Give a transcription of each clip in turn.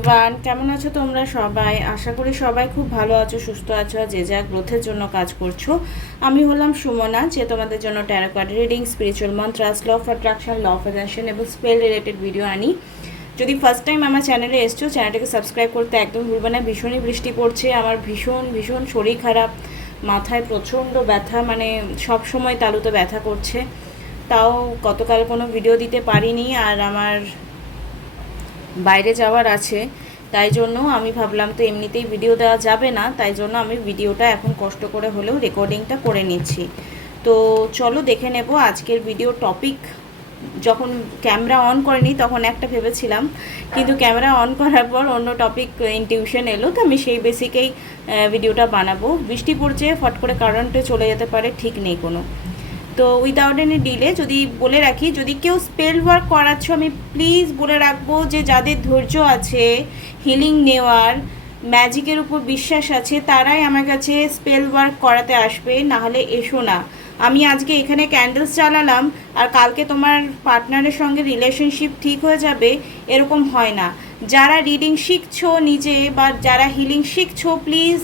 Everyone, কেমন আছো তোমরা সবাই? আশা করি সবাই খুব ভালো আছো, সুস্থ আছো, যে যা গ্রোথের জন্য কাজ করছো। আমি হলাম সুমনা, যে তোমাদের জন্য tarot card reading, spiritual mantras, law of attraction, law of attraction এবং স্পেল রিলেটেড ভিডিও আনি। যদি ফার্স্ট টাইম আমার চ্যানেলে এসছো, চ্যানেলটাকে সাবস্ক্রাইব করতে একদম ভুলবে না। ভীষণই বৃষ্টি পড়ছে, আমার ভীষণ ভীষণ শরীর খারাপ, মাথায় প্রচণ্ড ব্যথা, মানে সব সময় তালুতে ব্যথা করছে। তাও গতকাল কোনো ভিডিও দিতে পারিনি, আর আমার বাইরে যাওয়ার আছে, তাই জন্য আমি ভাবলাম তো এমনিতেই ভিডিও দেওয়া যাবে না, তাই জন্য আমি ভিডিওটা এখন কষ্ট করে হলেও রেকর্ডিংটা করে নিচ্ছি। তো চলো দেখে নেব আজকের ভিডিও টপিক। যখন ক্যামেরা অন করিনি তখন একটা ভেবেছিলাম, কিন্তু ক্যামেরা অন করার পর অন্য টপিক ইনটিউশন এলো, তো আমি সেই বেসিকেই ভিডিওটা বানাবো। বৃষ্টি পড়ছে, ফট করে কারেন্টে চলে যেতে পারে, ঠিক নেই কোনো। তো উইদাউট এনি ডিলে যদি বলে রাখি, যদি কেউ স্পেল ওয়ার্ক করাচ্ছ, আমি প্লিজ বলে রাখবো যে যাদের ধৈর্য আছে হিলিং নেওয়ার, ম্যাজিকের উপর বিশ্বাস আছে, তারাই আমার কাছে স্পেল ওয়ার্ক করাতে আসবে, নাহলে এসো না। আমি আজকে এখানে ক্যান্ডেলস জ্বালালাম আর কালকে তোমার পার্টনারের সঙ্গে রিলেশনশিপ ঠিক হয়ে যাবে, এরকম হয় না। যারা রিডিং শিখছো নিজে, বা যারা হিলিং শিখছো, প্লিজ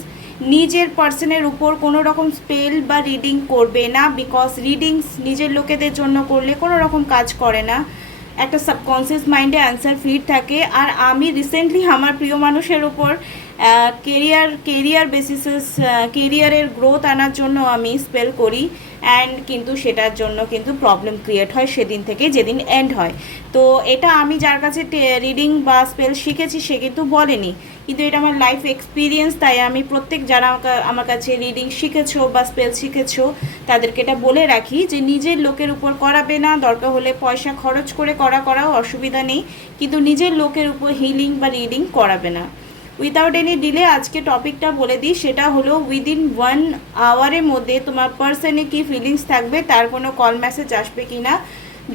নিজের পার্সনের উপর কোনো রকম স্পেল বা রিডিং করবে না, বিকজ রিডিংস নিজের লোকেদের জন্য করলে কোনো রকম কাজ করে না। একটা সাবকনসিয়াস মাইন্ডে অ্যান্সার ফিট থাকে। আর আমি রিসেন্টলি আমার প্রিয় মানুষের উপর কেরিয়ার বেসিসেস, কেরিয়ারের গ্রোথ আনার জন্য আমি স্পেল করি, অ্যান্ড কিন্তু সেটার জন্য কিন্তু প্রবলেম ক্রিয়েট হয় সেদিন থেকে যেদিন এন্ড হয়। তো এটা আমি যার কাছে রিডিং বা স্পেল শিখেছি সে কিন্তু বলেনি, কিন্তু এটা আমার লাইফ এক্সপিরিয়েন্স, তাই আমি প্রত্যেক যারা আমার কাছে রিডিং শিখেছো বা স্পেল শিখেছো তাদেরকে এটা বলে রাখি যে নিজের লোকের উপর করাবে না। দরকার হলে পয়সা খরচ করে করাও অসুবিধা নেই, কিন্তু নিজের লোকের উপর হিলিং বা রিডিং করাবে না। উইদাউট এনি ডিলে আজকে টপিকটা বলে দিই, সেটা হলো উইদিন 1 আওয়ারের মধ্যে তোমার পার্সনে কি ফিলিংস থাকবে, তার কোনো কল মেসেজ আসবে কি না।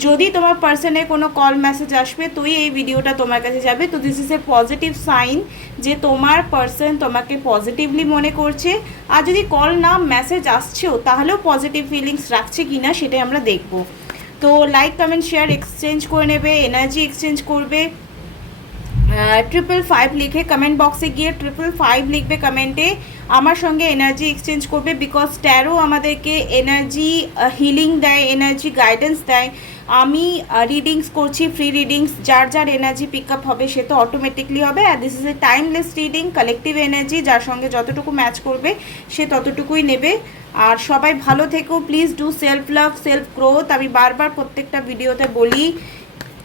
যদি তোমার পার্সনে কোনো কল মেসেজ আসবে তুই এই ভিডিওটা তোমার কাছে যাবে, তো this is a positive sign যে তোমার পার্সন তোমাকে পজিটিভলি মনে করছে। আর যদি কল না মেসেজ আসছেও তাহলেও পজিটিভ ফিলিংস রাখছে কি না সেটাই আমরা দেখব। তো লাইক কমেন্ট শেয়ার এক্সচেঞ্জ করে নেবে, এনার্জি এক্সচেঞ্জ করবে। 555 লিখে কমেন্ট বক্সে গিয়ে 555 লিখবে কমেন্টে, আমার সঙ্গে এনার্জি এক্সচেঞ্জ করবে, বিকজ ট্যারো আমাদেরকে এনার্জি হিলিং দেয়, এনার্জি গাইডেন্স দেয়। আমি রিডিংস করছি, ফ্রি রিডিংস, যার যার এনার্জি পিক আপ হবে সে তো অটোমেটিকলি হবে। আর this is a timeless reading, collective energy, যার সঙ্গে যতটুকু ম্যাচ করবে সে ততটুকুই নেবে। আর সবাই ভালো থেকো, please do self love, self growth. আমি বারবার প্রত্যেকটা ভিডিওতে বলি,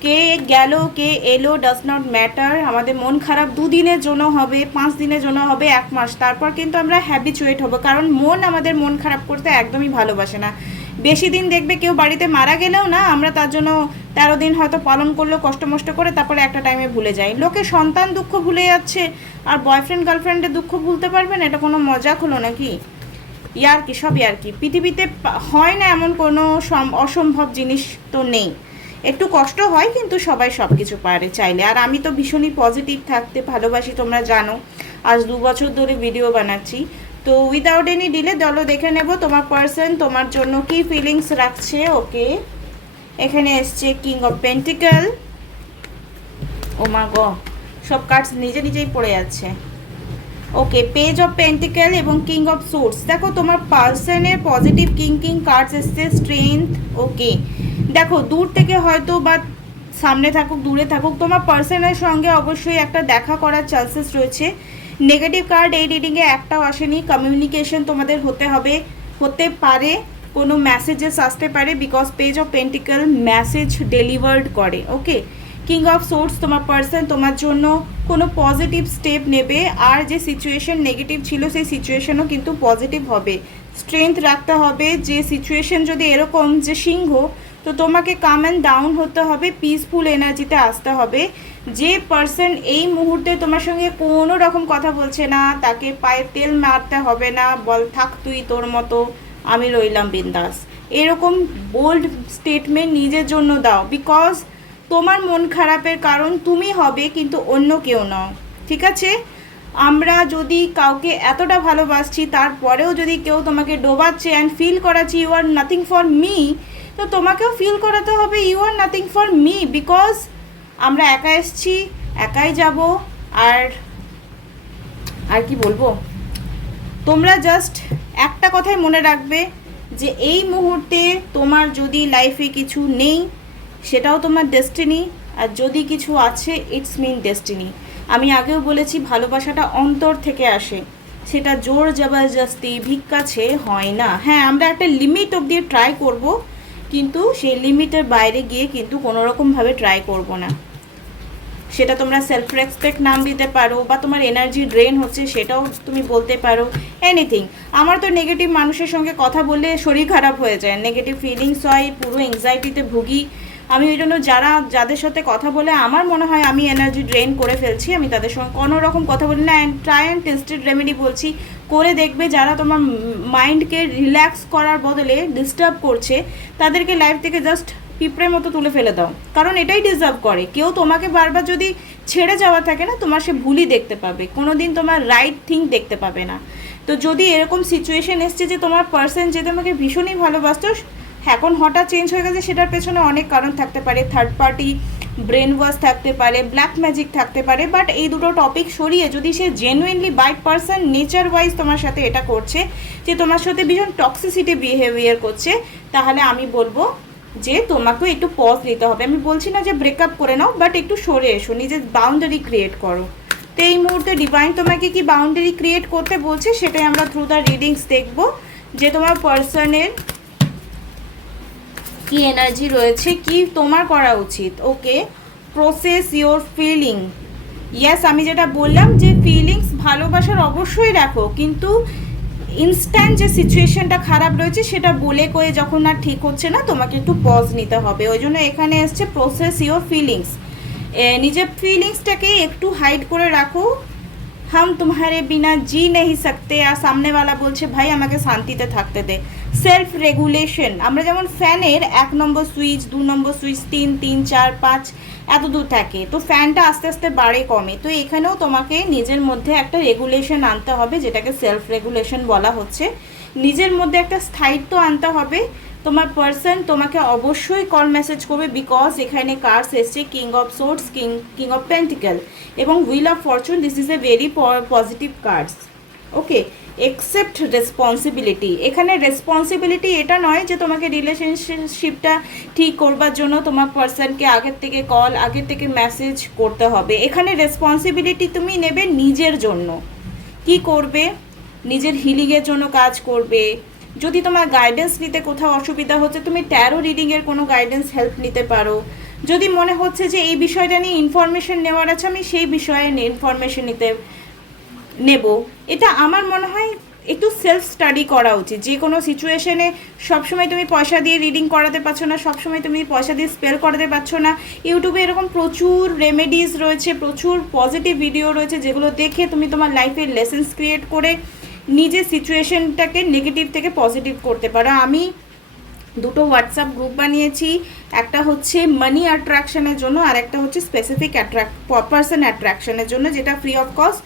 কে গেল কে এলো ডাজ নট ম্যাটার। আমাদের মন খারাপ 2 দিনের জন্য হবে, 5 দিনের জন্য হবে, 1 মাস, তারপর কিন্তু আমরা হ্যাবিচুয়েট হব, কারণ মন আমাদের মন খারাপ করতে একদমই ভালোবাসে না। বেশি দিন দেখবে কেউ বাড়িতে মারা গেলেও না, আমরা তার জন্য 13 দিন হয়তো পালন করলেও কষ্ট মষ্ট করে, তারপরে একটা টাইমে ভুলে যাই। লোকে সন্তান দুঃখ ভুলে যাচ্ছে, আর বয়ফ্রেন্ড গার্লফ্রেন্ডের দুঃখ ভুলতে পারবেন? এটা কোনো মজাক হলো নাকি? ইয়ার্কি, সব ইয়ার্কি। পৃথিবীতে হয় না এমন কোনো অসম্ভব জিনিস তো নেই। একটু কষ্ট হয়, কিন্তু সবাই সব কিছু পারে চাইলে। আর আমি তো ভীষণই পজিটিভ থাকতে ভালোবাসি, তোমরা জানো। আজ 2 বছর ধরে ভিডিও বানাচ্ছি। তো উইদাউট এনি ডিলে চলো দেখে নেব তোমার পার্সন তোমার জন্য কি ফিলিংস রাখছে। ওকে, এখানে এসছে কিং অফ পেন্টিকল। ও মা গো, সব কার্ডস নিজে নিজেই পড়ে যাচ্ছে। ওকে, পেজ অফ পেন্টিকল এবং কিং অফ সোর্স। দেখো তোমার পার্সনের পজিটিভ কিং কার্ডস এসছে, স্ট্রেংথ। ওকে, দেখো দূর থেকে হয়তো বা সামনে থাকুক দূরে থাকুক, তোমার পার্সনের সঙ্গে অবশ্যই একটা দেখা করার চান্সেস রয়েছে। নেগেটিভ কার্ড এই রিডিংয়ে একটাও আসেনি। কমিউনিকেশন তোমাদের হতে পারে, কোনো মেসেজেস আসতে পারে, because page of pentacle message delivered করে। ওকে, কিং অফ সোর্স, তোমার পার্সন তোমার জন্য কোনো পজিটিভ স্টেপ নেবে, আর যে সিচুয়েশন নেগেটিভ ছিল সেই সিচুয়েশনও কিন্তু পজিটিভ হবে। স্ট্রেংথ রাখতে হবে, যে সিচুয়েশন যদি এরকম যে সিংহ, তো তোমাকে কাম অ্যান্ড ডাউন হতে হবে, পিসফুল এনার্জিতে আসতে হবে। যে পার্সন এই মুহূর্তে তোমার সঙ্গে কোনো রকম কথা বলছে না, তাকে পায়ে তেল মারতে হবে না, বল থাক তুই তোর মতো, আমি রইলাম বিন্দাস, এরকম বোল্ড স্টেটমেন্ট নিজের জন্য দাও, বিকজ তোমার মন খারাপের কারণ তুমি হবে, কিন্তু অন্য কেউ নও। ঠিক আছে? আমরা যদি কাউকে এতটা ভালোবাসছি, তারপরেও যদি কেউ তোমাকে ডোবাচ্ছে অ্যান্ড ফিল করাচ্ছি you are nothing for me, তো তোমাকেও ফিল করাতে হবে you are nothing for me, because আমরা একা এসছি, একাই যাব, আর আর কি বলবো, তোমরা জাস্ট একটা কথাই মনে রাখবে যে এই মুহূর্তে তোমার যদি লাইফে কিছু নেই সেটাও তোমার ডেস্টিনি, আর যদি কিছু আছে ইটস মিন ডেস্টিনি। আমি আগেও বলেছি ভালোবাসাটা অন্তর থেকে আসে, সেটা জোর জবরদস্তি ভিক্ষাছে হয় না। হ্যাঁ, আমরা একটা লিমিট অবধি ট্রাই করব, কিন্তু সেই লিমিটের বাইরে গিয়ে কিন্তু কোনোরকমভাবে ট্রাই করব না। সেটা তোমরা সেলফ রেসপেক্ট নাম দিতে পারো, বা তোমার এনার্জি ড্রেন হচ্ছে সেটাও তুমি বলতে পারো, এনিথিং। আমার তো নেগেটিভ মানুষের সঙ্গে কথা বললে শরীর খারাপ হয়ে যায়, নেগেটিভ ফিলিংস হয়, পুরো এংজাইটিতে ভুগি আমি। ওই জন্য যাদের সাথে কথা বলে আমার মনে হয় আমি এনার্জি ড্রেন করে ফেলছি, আমি তাদের সঙ্গে কোনো রকম কথা বলি না। And try and tested remedy বলছি, করে দেখবে যারা তোমার মাইন্ডকে রিল্যাক্স করার বদলে ডিস্টার্ব করছে তাদেরকে লাইফ থেকে জাস্ট পিঁপড়ের মতো তুলে ফেলে দাও, কারণ এটাই ডিজার্ভ করে। কেউ তোমাকে বারবার যদি ছেড়ে যাওয়া থাকে না, তোমার সে ভুলই দেখতে পাবে, কোনো দিন তোমার রাইট থিং দেখতে পাবে না। তো যদি এরকম সিচুয়েশন এসছে যে তোমার পার্সন যে তোমাকে ভীষণই ভালোবাসতো এখন হঠাৎ চেঞ্জ হয়ে গেছে, সেটার পেছনে অনেক কারণ থাকতে পারে, থার্ড পার্টি ব্রেন ওয়াশ থাকতে পারে, ব্ল্যাক ম্যাজিক থাকতে পারে। বাট এই দুটো টপিক সরিয়ে যদি সে genuinely by person nature wise তোমার সাথে এটা করছে, যে তোমার সাথে ভীষণ টক্সিসিটি বিহেভিয়ার করছে, তাহলে আমি বলবো যে তোমাকেও একটু পজ নিতে হবে। আমি বলছি না যে ব্রেকআপ করে নাও, বাট একটু সরে এসো, নিজের বাউন্ডারি ক্রিয়েট করো। তো এই মুহূর্তে ডিভাইন তোমাকে কি বাউন্ডারি ক্রিয়েট করতে বলছে সেটাই আমরা থ্রু দ্য রিডিংস দেখবো, যে তোমার পার্সনের কি এনার্জি রয়েছে, কি তোমার করা উচিত। ওকে, প্রসেস ইওর ফিলিং। ইয়েস, আমি যেটা বললাম যে ফিলিংস ভালোবাসার অবশ্যই রাখো, কিন্তু ইনস্ট্যান্ট যে সিচুয়েশনটা খারাপ রয়েছে সেটা বলে কয়ে যখন আর ঠিক হচ্ছে না, তোমাকে একটু পজ নিতে হবে। ওই জন্য এখানে এসছে প্রসেস ইওর ফিলিংস। নিজের ফিলিংসটাকে একটু হাইড করে রাখো। হাম তোমারে বিনা জি নেই সকতে, আর সামনেওয়ালা বলছে ভাই আমাকে শান্তিতে থাকতে দে। সেলফ রেগুলেশন, আমরা যেমন ফ্যানের 1 নম্বর সুইচ, 2 নম্বর সুইচ, 3, 3, 4, 5 এত দূর থাকে, তো ফ্যানটা আস্তে আস্তে বাড়ে কমে। তো এখানেও তোমাকে নিজের মধ্যে একটা রেগুলেশন আনতে হবে, যেটাকে সেলফ রেগুলেশন বলা হচ্ছে। নিজের মধ্যে একটা স্থায়িত্ব আনতে হবে। তোমার পার্সন তোমাকে অবশ্যই কল মেসেজ করবে, বিকজ এখানে কার্ডস এসছে king of swords, king of pentacle এবং wheel of fortune. This is a very positive cards. Okay, accept responsibility. এখানে রেসপন্সিবিলিটি এটা নয় যে তোমাকে রিলেশনশিপটা ঠিক করবার জন্য তোমার পার্সনকে আগের থেকে কল, আগের থেকে মেসেজ করতে হবে। এখানে রেসপন্সিবিলিটি তুমি নেবে নিজের জন্য। কি করবে? নিজের হিলিংয়ের জন্য কাজ করবে। যদি তোমার গাইডেন্স নিতে কোথাও অসুবিধা হচ্ছে, তুমি ট্যারো রিডিংয়ের কোনো গাইডেন্স হেল্প নিতে পারো। যদি মনে হচ্ছে যে এই বিষয়টা নিয়ে ইনফরমেশন নেওয়ার আছে, আমি সেই বিষয়ে ইনফরমেশন নেব। এটা আমার মনে হয় একটু সেলফ স্টাডি করা উচিত। যে কোনো সিচুয়েশনে সবসময় তুমি পয়সা দিয়ে রিডিং করাতে পারছো না, সবসময় তুমি পয়সা দিয়ে স্পেল করাতে পারছো না। ইউটিউবে এরকম প্রচুর রেমেডিস রয়েছে, প্রচুর পজিটিভ ভিডিও রয়েছে, যেগুলো দেখে তুমি তোমার লাইফের লেসেন্স ক্রিয়েট করে নিজের সিচুয়েশনটাকে নেগেটিভ থেকে পজিটিভ করতে পারো। আমি দুটো হোয়াটসঅ্যাপ গ্রুপ বানিয়েছি, একটা হচ্ছে মানি অ্যাট্রাকশনের জন্য, আর একটা হচ্ছে স্পেসিফিক পারসন অ্যাট্রাকশনের জন্য, যেটা ফ্রি অফ কস্ট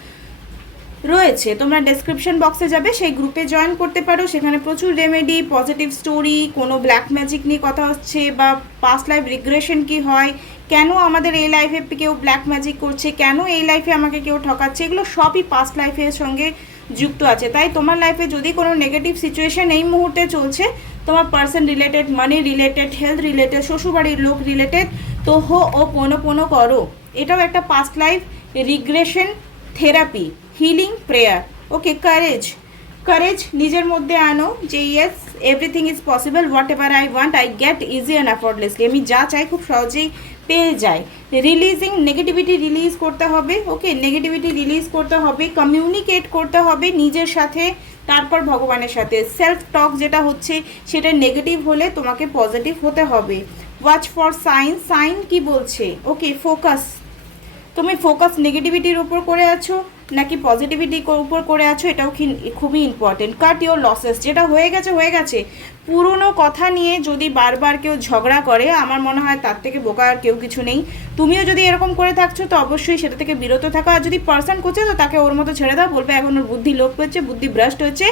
রয়েছে। তোমরা ডেসক্রিপশন বক্সে যাবে, সেই গ্রুপে জয়েন করতে পারো। সেখানে প্রচুর রেমেডি, পজিটিভ স্টোরি, কোনো ব্ল্যাক ম্যাজিক নিয়ে কথা হচ্ছে, বা পাস্ট লাইফ রিগ্রেশন কি হয়, কেন আমাদের এই লাইফে কেউ ব্ল্যাক ম্যাজিক করছে, কেন এই লাইফে আমাকে কেউ ঠকাচ্ছে, এগুলো সবই পাস্ট লাইফের সঙ্গে যুক্ত আছে। তাই তোমার লাইফে যদি কোনো নেগেটিভ সিচুয়েশন এই মুহূর্তে চলছে, তোমার person related, money related, health related, শ্বশুরবাড়ির লোক রিলেটেড, তো ও পোনো করো। এটাও একটা past life regression therapy, healing prayer. Okay, courage নিজের মধ্যে আনো যে yes everything is possible, whatever I want I get easy and effortlessly. আমি যা চাই খুব সহজেই পেয়ে যাই। রিলিজিং, নেগেটিভিটি রিলিজ করতে হবে। ওকে, নেগেটিভিটি রিলিজ করতে হবে, কমিউনিকেট করতে হবে নিজের সাথে, তারপর ভগবানের সাথে। সেলফ টক যেটা হচ্ছে সেটা নেগেটিভ হলে তোমাকে পজিটিভ হতে হবে। ওয়াচ ফর সাইন কি বলছে। ওকে, ফোকাস, তুমি ফোকাস নেগেটিভিটির উপর করে আছো নাকি পজিটিভিটির উপর করে আছো, এটাও খুবই ইম্পর্টেন্ট। কাট ইওর লসেস, যেটা হয়ে গেছে। পুরনো কথা নিয়ে যদি বারবার কেউ ঝগড়া করে, আমার মনে হয় তার থেকে বোকা আর কেউ কিছু নেই। তুমিও যদি এরকম করে থাকছো তো অবশ্যই সেটা থেকে বিরত থাকা। আর যদি পার্সন করছে তো তাকে ওর মতো ছেড়ে দাও, বলবে এখন ওর বুদ্ধি লোপ হচ্ছে, বুদ্ধি ভ্রষ্ট হচ্ছে,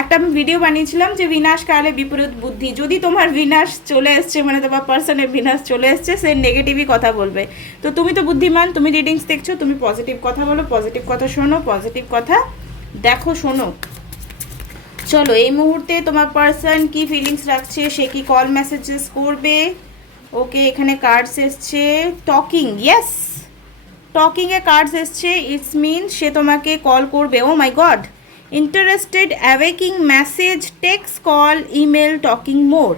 একটা আমি ভিডিও বানিয়েছিলাম যে বিনাশ কালে বিপরীত বুদ্ধি। যদি তোমার বিনাশ চলে এসছে, মানে তোমার পার্সনের বিনাশ চলে এসছে, সে নেগেটিভই কথা বলবে। তো তুমি তো বুদ্ধিমান, তুমি রিডিংস দেখছো, তুমি পজিটিভ কথা বলো, পজিটিভ কথা শোনো, পজিটিভ কথা দেখো, শোনো। চলো, এই মুহূর্তে তোমার পার্সন কি ফিলিংস রাখছে, সে কি কল মেসেজেস করবে। ওকে, এখানে কার্ডস এসছে টকিং। ইয়েস, টকিংয়ে কার্ডস এসছে, ইটস মিন সে তোমাকে কল করবে। Oh my god, interested, awakening, message, text, call, email, talking more.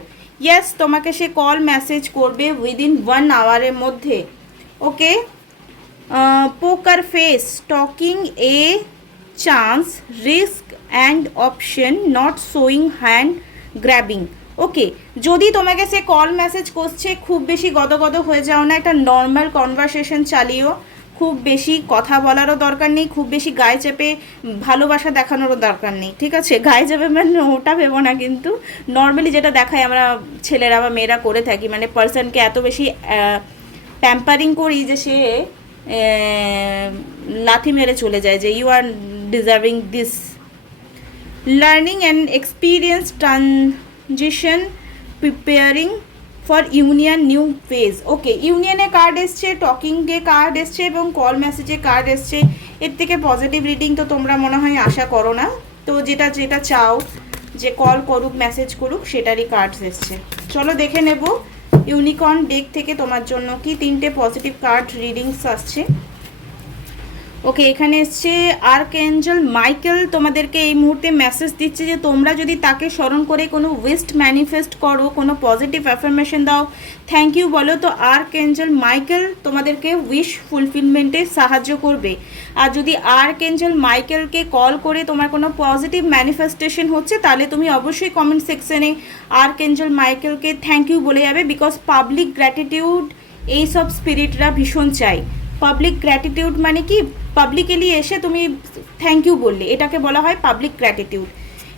Yes, তোমাকে সে কল মেসেজ করবে উইদিন 1 আওয়ারের মধ্যে। Okay, poker face, talking a chance, risk and option, not showing hand grabbing. Okay, যদি তোমাকে সে কল মেসেজ করছে, খুব বেশি গদগদ হয়ে যাও না, একটা নর্মাল কনভারসেশন চালিও। খুব বেশি কথা বলারও দরকার নেই, খুব বেশি গায়ে চেপে ভালোবাসা দেখানোরও দরকার নেই, ঠিক আছে? গায়ে চেপে মানে ওটা ভেবো না, কিন্তু নর্মালি যেটা দেখায় আমরা ছেলেরা বা মেয়েরা করে থাকি, মানে পার্সনকে এত বেশি প্যাম্পারিং করি যে সে লাথি মেরে চলে যায় যে you are deserving this. Learning and experience, transition, preparing for union, new phase. Okay, ইউনিয়নে কার্ড এসছে, টকিংয়ে কার্ড এসছে এবং কল মেসেজে কার্ড এসছে। এর থেকে পজিটিভ রিডিং তো তোমরা মনে হয় আশা করো না। তো যেটা যেটা চাও যে কল করুক, মেসেজ করুক, সেটারই কার্ডস এসছে। চলো দেখে নেব ইউনিকর্ন ডেক থেকে তোমার জন্য কি 3টে পজিটিভ কার্ড রিডিংস আসছে। ওকে, এখানে এসছে আর্কএঞ্জেল মাইকেল তোমাদেরকে এই মুহূর্তে মেসেজ দিচ্ছে যে তোমরা যদি তাকে স্মরণ করে কোনো উইশ ম্যানিফেস্ট করো, কোনো পজিটিভ অ্যাফার্মেশন দাও, থ্যাংক ইউ বলো, তো আর্কএঞ্জেল মাইকেল তোমাদেরকে উইশ ফুলফিলমেন্টে সাহায্য করবে। আর যদি আর্কএঞ্জেল মাইকেলকে কল করে তোমার কোনো পজিটিভ ম্যানিফেস্টেশন হচ্ছে, তাহলে তুমি অবশ্যই কমেন্ট সেকশনে আর্কএঞ্জেল মাইকেলকে থ্যাংক ইউ বলে যাবে, বিকজ পাবলিক গ্র্যাটিটিউড এইসব স্পিরিটরা ভীষণ চাই। পাবলিক গ্র্যাটিটিউড মানে কি, পাবলিকেলি এসে তুমি থ্যাংক ইউ বললে, এটাকে বলা হয় পাবলিক গ্র্যাটিটিউড।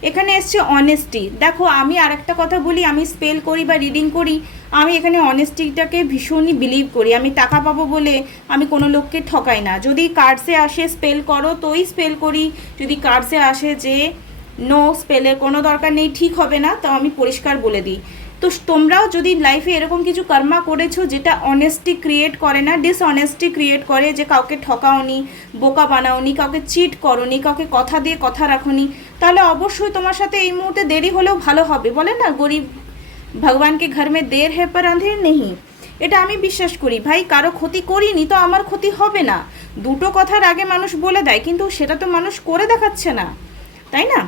এখানে এসছে অনেস্টি। দেখো, আমি আরেকটা কথা বলি, আমি স্পেল করি বা রিডিং করি, আমি এখানে অনেস্টিটাকে ভীষণই বিলিভ করি। আমি টাকা পাবো বলে আমি কোনো লোককে ঠকাই না। যদি কার্ডসে আসে স্পেল করো তোই স্পেল করি, যদি কার্ডসে আসে যে নো স্পেলের কোনো দরকার নেই, ঠিক হবে না, তো আমি পরিষ্কার বলে দিই। তো তোমরাও যদি লাইফে এরকম কিছু কর্মা করেছো যেটা অনেস্টি ক্রিয়েট করে না, ডিসঅনেস্টি ক্রিয়েট করে, যে কাউকে ঠকাওনি, বোকা বানাওনি, কাউকে চিট করোনি, কাউকে কথা দিয়ে কথা রাখোনি, তাহলে অবশ্যই তোমার সাথে এই মুহূর্তে দেরি হলেও ভালো হবে। বলে না, গরিব ভগবানকে ঘর মে দের হ্যাঁ পর আঁধের নেই। এটা আমি বিশ্বাস করি ভাই, কারো ক্ষতি করিনি তো আমার ক্ষতি হবে না, দুটো কথার আগে মানুষ বলে দেয়, কিন্তু সেটা তো মানুষ করে দেখাচ্ছে না, তাই না?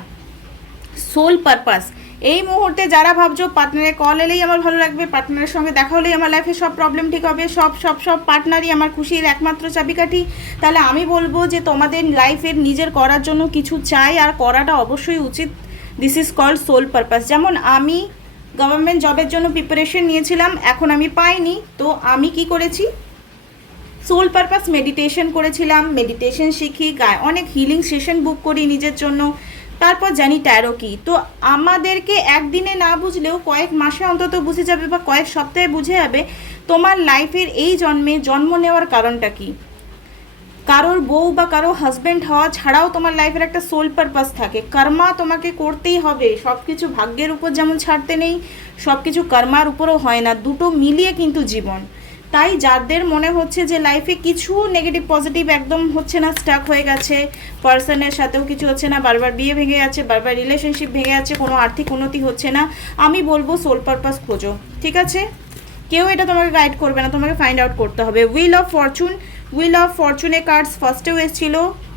Soul purpose. এই মুহূর্তে যারা ভাবছো পার্টনারের কল এলেই আমার ভালো লাগবে, পার্টনারের সঙ্গে দেখা হলেই আমার লাইফে সব প্রবলেম ঠিক হবে, সব সব সব পার্টনারই আমার খুশির একমাত্র চাবিকাঠি, তাহলে আমি বলবো যে তোমাদের লাইফের নিজের করার জন্য কিছু চাই, আর করাটা অবশ্যই উচিত। This is called soul purpose. যেমন আমি গভর্নমেন্ট জবের জন্য প্রিপারেশন নিয়েছিলাম, এখন আমি পাইনি, তো আমি কি করেছি, সোল পারপাস মেডিটেশন করেছিলাম, মেডিটেশন শিখি, অনেক হিলিং সেশন বুক করি নিজের জন্য, তারপর জানি ট্যারো কি। তো আমাদেরকে একদিনে না বুঝলেও কয়েক মাসে অন্তত বুঝে যাবে বা কয়েক সপ্তাহে বুঝে যাবে তোমার লাইফের এই জন্মে জন্ম নেওয়ার কারণটা কি। কারোর বউ বা কারো হাজব্যান্ড হওয়া ছাড়াও তোমার লাইফের একটা সোল পারপাস থাকে, কর্মা তোমাকে করতেই হবে। সব কিছু ভাগ্যের উপর যেমন ছাড়তে নেই, সব কিছু কর্মার উপরও হয় না, দুটো মিলিয়ে কিন্তু জীবন। তাই যাদের মনে হচ্ছে যে লাইফে কিছু নেগেটিভ পজিটিভ একদম হচ্ছে না, স্টাক হয়ে গেছে, পার্সনের সাথেও কিছু হচ্ছে না, বারবার বিয়ে ভেঙে যাচ্ছে, বারবার রিলেশনশিপ ভেঙে যাচ্ছে, কোনো আর্থিক উন্নতি হচ্ছে না, আমি বলবো সোল পারপাস খোঁজো, ঠিক আছে? কেউ এটা তোমাকে গাইড করবে না, তোমাকে ফাইন্ড আউট করতে হবে। Wheel of fortune, wheel of ফরচুনে কার্ডস ফার্স্টেও এসেছিল,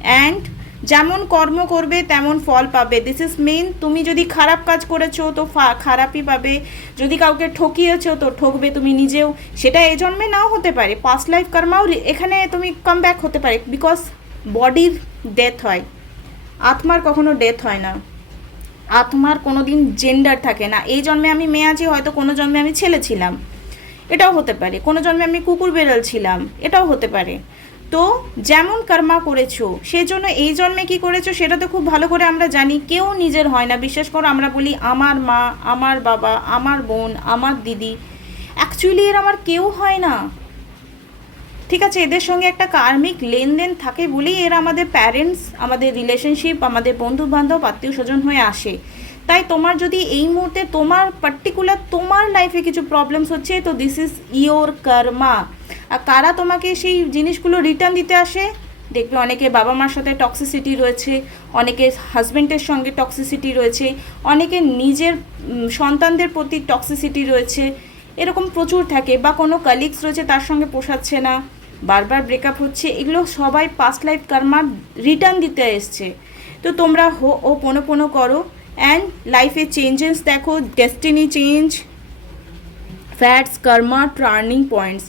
অ্যান্ড যেমন কর্ম করবে তেমন ফল পাবে। দিস ইজ মেন, তুমি যদি খারাপ কাজ করেছো তো খারাপই পাবে, যদি কাউকে ঠকিয়েছো তো ঠকবে তুমি নিজেও, সেটা এই জন্মে নাও হতে পারে, পাস্ট লাইফ কর্মাও এখানে তুমি কাম ব্যাক হতে পারে, বিকজ বডির ডেথ হয়, আত্মার কখনো ডেথ হয় না, আত্মার কোনো দিন জেন্ডার থাকে না। এই জন্মে আমি মেয়ে আছি, হয়তো কোনো জন্মে আমি ছেলে ছিলাম, এটাও হতে পারে, কোনো জন্মে আমি কুকুর বেড়াল ছিলাম, এটাও হতে পারে। তো যেমন কর্মা করেছো সেই জন্য এই জন্মে কি করেছো সেটা তো খুব ভালো করে আমরা জানি। কেউ নিজের হয় না, বিশেষ করে আমরা বলি আমার মা, আমার বাবা, আমার বোন, আমার দিদি, অ্যাকচুয়ালি এর আমার কেউ হয় না। ঠিক আছে, এদের সঙ্গে একটা কার্মিক লেনদেন থাকে বলেই এরা আমাদের প্যারেন্টস, আমাদের রিলেশনশিপ, আমাদের বন্ধুবান্ধব, আত্মীয় স্বজন হয়ে আসে। তাই তোমার যদি এই মুহূর্তে তোমার পার্টিকুলার তোমার লাইফে কিছু প্রবলেমস হচ্ছে, তো দিস ইজ ইয়োর কর্মা। আর কারা তোমাকে সেই জিনিসগুলো রিটার্ন দিতে আসে, দেখবে অনেকে বাবা মার সাথে টক্সিসিটি রয়েছে, অনেকে হাজব্যান্ডের সঙ্গে টক্সিসিটি রয়েছে, অনেকে নিজের সন্তানদের প্রতি টক্সিসিটি রয়েছে, এরকম প্রচুর থাকে। বা কোনো কালিগস রয়েছে, তার সঙ্গে পোষাচ্ছে না, বারবার ব্রেকআপ হচ্ছে, এগুলো সবাই পাস্ট লাইফ কর্মা রিটার্ন দিতে এসছে। তো তোমরা ও পোনো করো অ্যান্ড লাইফে চেঞ্জেস দেখো, ডেস্টিনি চেঞ্জ, ফ্যাটস, কর্মা, টার্নিং পয়েন্টস।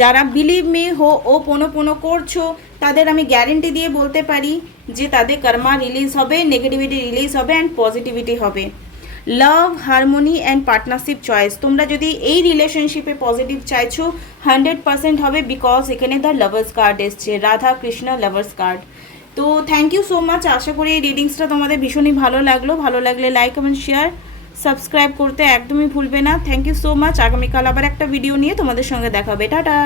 যারা বিলিভ মি ও পোনো করছো, তাদের আমি গ্যারেন্টি দিয়ে বলতে পারি যে তাদের কর্মা রিলিজ হবে, নেগেটিভিটি রিলিজ হবে অ্যান্ড পজিটিভিটি হবে। লাভ, হারমোনি অ্যান্ড পার্টনারশিপ চয়েস। তোমরা যদি এই রিলেশনশিপে পজিটিভ চাইছো, 100% হবে, বিকজ এখানে দ্য লাভার্স কার্ড এসছে, রাধা কৃষ্ণ লাভার্স কার্ড। তো থ্যাংক ইউ সো মাচ। আশা করি এই রিডিংসটা তোমাদের ভীষণই ভালো লাগলো। ভালো লাগলে লাইক এবং শেয়ার, সাবস্ক্রাইব করতে একদমই ভুলবে না। Thank you so much. আগামীকাল আবার একটা ভিডিও নিয়ে তোমাদের সঙ্গে দেখা হবে। টাটা।